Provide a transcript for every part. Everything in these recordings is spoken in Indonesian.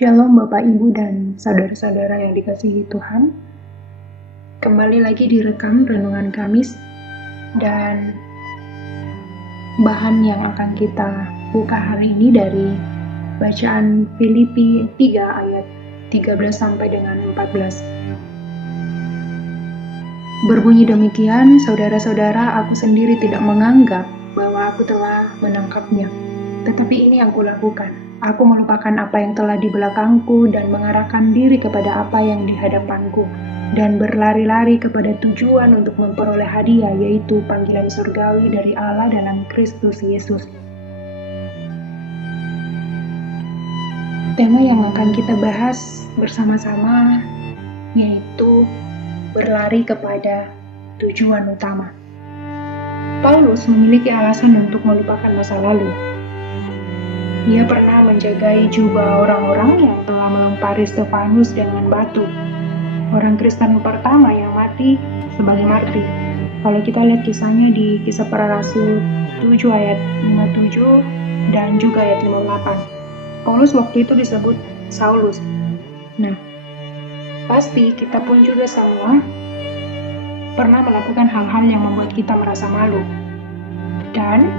Shalom Bapak Ibu dan saudara-saudara yang dikasihi Tuhan. Kembali lagi direkam renungan Kamis dan bahan yang akan kita buka hari ini dari bacaan Filipi 3 ayat 13 sampai dengan 14. Berbunyi demikian, saudara-saudara, aku sendiri tidak menganggap bahwa aku telah menangkapnya. Tetapi ini yang kulakukan. Aku melupakan apa yang telah di belakangku dan mengarahkan diri kepada apa yang di hadapanku, dan berlari-lari kepada tujuan untuk memperoleh hadiah, yaitu panggilan surgawi dari Allah dalam Kristus Yesus. Tema yang akan kita bahas bersama-sama yaitu berlari kepada tujuan utama. Paulus memiliki alasan untuk melupakan masa lalu. Dia pernah menjagai jubah orang-orang yang telah melempari Stefanus dengan batu. Orang Kristen pertama yang mati sebagai martir. Kalau kita lihat kisahnya di Kisah Para Rasul 7 ayat 57 dan juga ayat 58. Paulus waktu itu disebut Saulus. Nah, pasti kita pun juga semua pernah melakukan hal-hal yang membuat kita merasa malu. Dan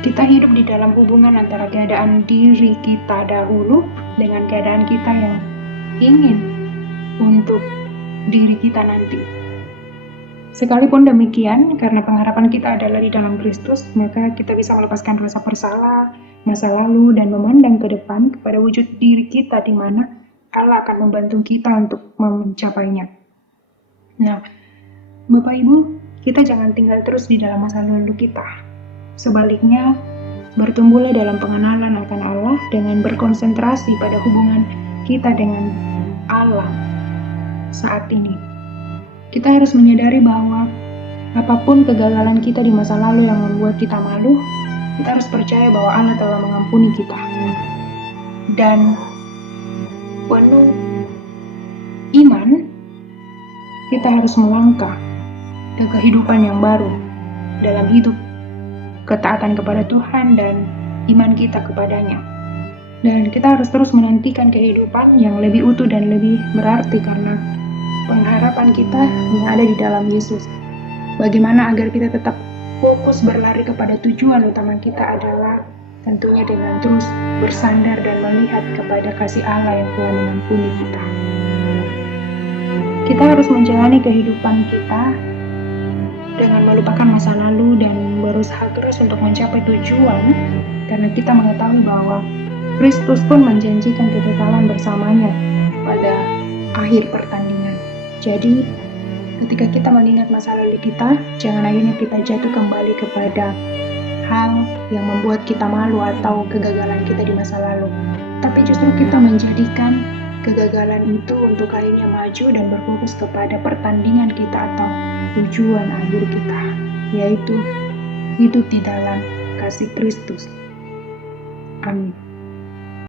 kita hidup di dalam hubungan antara keadaan diri kita dahulu dengan keadaan kita yang ingin untuk diri kita nanti. Sekalipun demikian, karena pengharapan kita adalah di dalam Kristus, maka kita bisa melepaskan rasa bersalah, masa lalu, dan memandang ke depan kepada wujud diri kita di mana Allah akan membantu kita untuk mencapainya. Nah, Bapak Ibu, kita jangan tinggal terus di dalam masa lalu kita. Sebaliknya, bertumbuhlah dalam pengenalan akan Allah dengan berkonsentrasi pada hubungan kita dengan Allah saat ini. Kita harus menyadari bahwa apapun kegagalan kita di masa lalu yang membuat kita malu, kita harus percaya bahwa Allah telah mengampuni kita. Dan penuh iman, kita harus melangkah ke kehidupan yang baru dalam hidup ketaatan kepada Tuhan dan iman kita kepadanya. Dan kita harus terus menantikan kehidupan yang lebih utuh dan lebih berarti karena pengharapan kita yang ada di dalam Yesus. Bagaimana agar kita tetap fokus berlari kepada tujuan utama kita adalah tentunya dengan terus bersandar dan melihat kepada kasih Allah yang telah mengampuni kita. Kita harus menjalani kehidupan kita dengan melupakan masa lalu dan berusaha terus untuk mencapai tujuan, karena kita mengetahui bahwa Kristus pun menjanjikan kekekalan bersamanya pada akhir pertandingan. Jadi, ketika kita mengingat masa lalu kita, jangan akhirnya kita jatuh kembali kepada hal yang membuat kita malu atau kegagalan kita di masa lalu. Tapi justru kita menjadikan kegagalan itu untuk akhirnya maju dan berfokus kepada pertandingan kita atau tujuan akhir kita, yaitu hidup di dalam kasih Kristus. Amin.